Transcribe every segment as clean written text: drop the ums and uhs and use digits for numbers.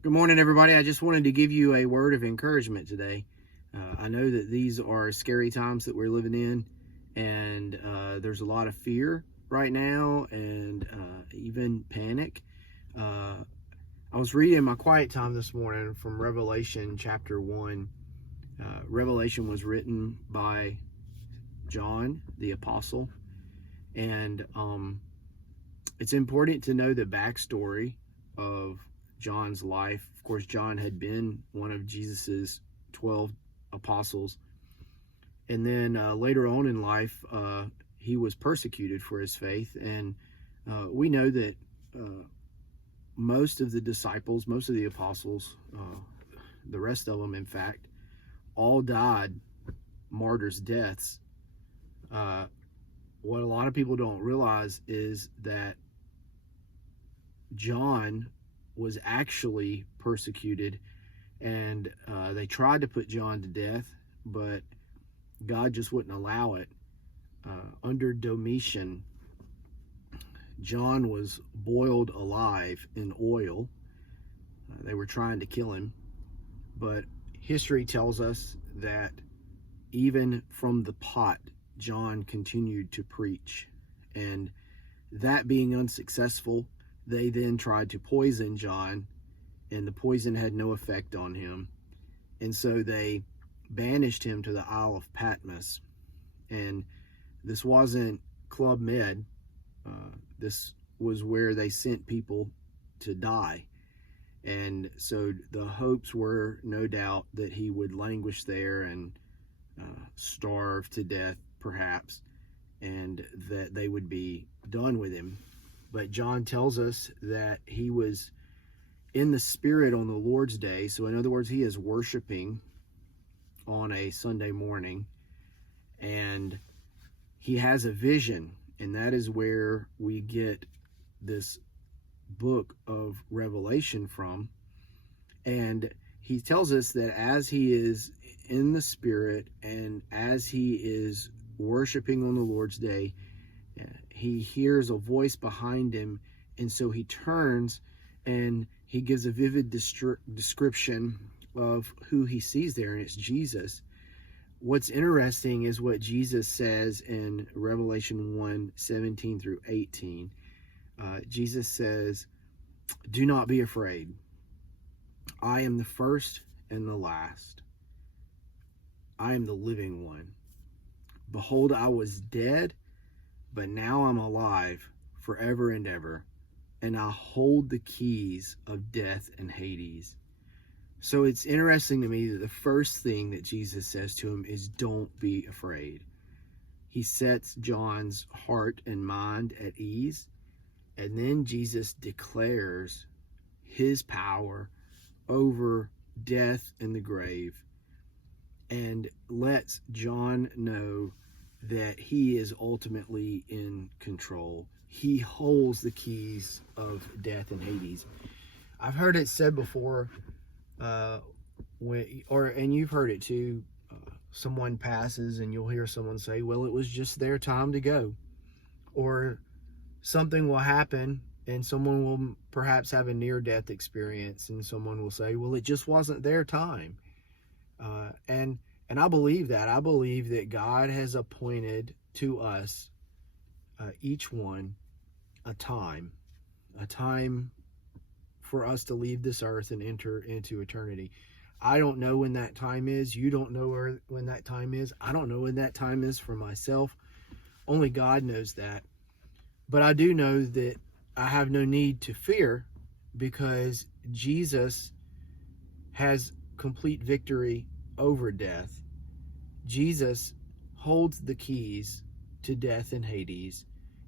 Good morning, everybody. I just wanted to give you a word of encouragement today. I know that these are scary times that we're living in, and there's a lot of fear right now and even panic. Uh, I was reading my quiet time this morning from Revelation chapter 1. Revelation was written by John, the apostle, and it's important to know the backstory of John's life. Of course, John had been one of Jesus's 12 apostles. And then later on in life, he was persecuted for his faith. And we know that most of the disciples, most of the apostles, the rest of them, in fact, all died martyrs' deaths. What a lot of people don't realize is that John was actually persecuted, and they tried to put John to death, but God just wouldn't allow it. Under Domitian, John was boiled alive in oil. They were trying to kill him, but history tells us that even from the pot, John continued to preach. And that being unsuccessful, they then tried to poison John, and the poison had no effect on him. And so they banished him to the Isle of Patmos. And this wasn't Club Med. This was where they sent people to die. And so the hopes were no doubt that he would languish there and starve to death, perhaps, and that they would be done with him. But John tells us that he was in the Spirit on the Lord's Day. So, in other words, he is worshiping on a Sunday morning, and he has a vision, and that is where we get this book of Revelation from. And he tells us that as he is in the Spirit and as he is worshiping on the Lord's Day, he hears a voice behind him, and so he turns and he gives a vivid description of who he sees there, and it's Jesus. What's interesting is what Jesus says in Revelation 1:17 through 18. Jesus says, "Do not be afraid. I am the first and the last. I am the living one. Behold, I was dead, but now I'm alive forever and ever, and I hold the keys of death and Hades." So it's interesting to me that the first thing that Jesus says to him is, "Don't be afraid." He sets John's heart and mind at ease, and then Jesus declares his power over death and the grave, and lets John know that he is ultimately in control. He holds the keys of death and Hades. I've heard it said before, and you've heard it too. Someone passes, and you'll hear someone say, "Well, it was just their time to go," or something will happen, and someone will perhaps have a near-death experience, and someone will say, "Well, it just wasn't their time." And I believe that. I believe that God has appointed to us, each one, a time for us to leave this earth and enter into eternity. I don't know when that time is. You don't know when that time is. I don't know when that time is for myself. Only God knows that. But I do know that I have no need to fear, because Jesus has complete victory over death. Jesus holds the keys to death and Hades.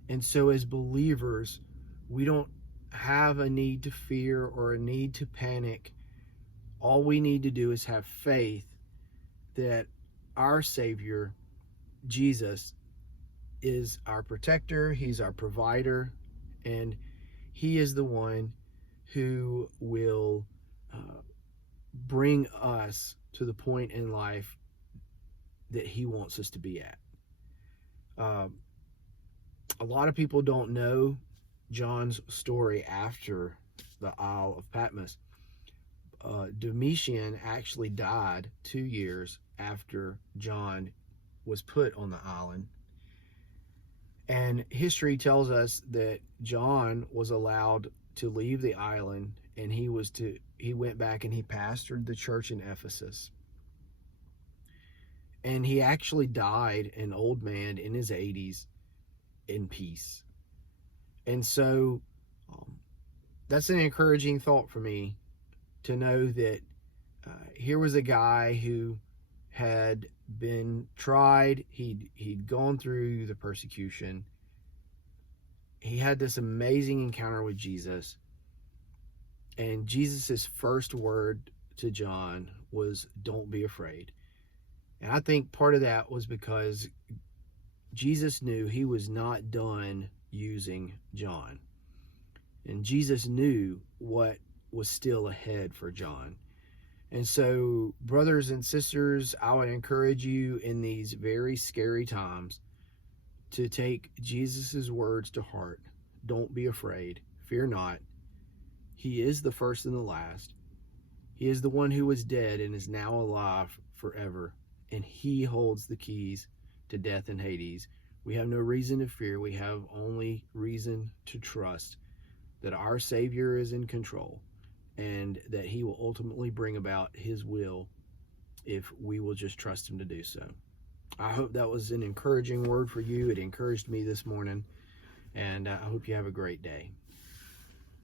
And so as believers, we don't have a need to fear or a need to panic. All we need to do is have faith that our Savior, Jesus, is our protector, he's our provider, and he is the one who will bring us to the point in life that he wants us to be at. A lot of people don't know John's story after the Isle of Patmos, Domitian actually died 2 years after John was put on the island. And history tells us that John was allowed to leave the island, and he went back and he pastored the church in Ephesus. And he actually died an old man in his 80s in peace. And so that's an encouraging thought for me, to know that here was a guy who had been tried. He'd gone through the persecution. He had this amazing encounter with Jesus. And Jesus's first word to John was, "Don't be afraid." And I think part of that was because Jesus knew he was not done using John. And Jesus knew what was still ahead for John. And so, brothers and sisters, I would encourage you in these very scary times to take Jesus's words to heart. Don't be afraid. Fear not. He is the first and the last. He is the one who was dead and is now alive forever. And he holds the keys to death and Hades. We have no reason to fear. We have only reason to trust that our Savior is in control, and that he will ultimately bring about his will if we will just trust him to do so. I hope that was an encouraging word for you. It encouraged me this morning, and I hope you have a great day.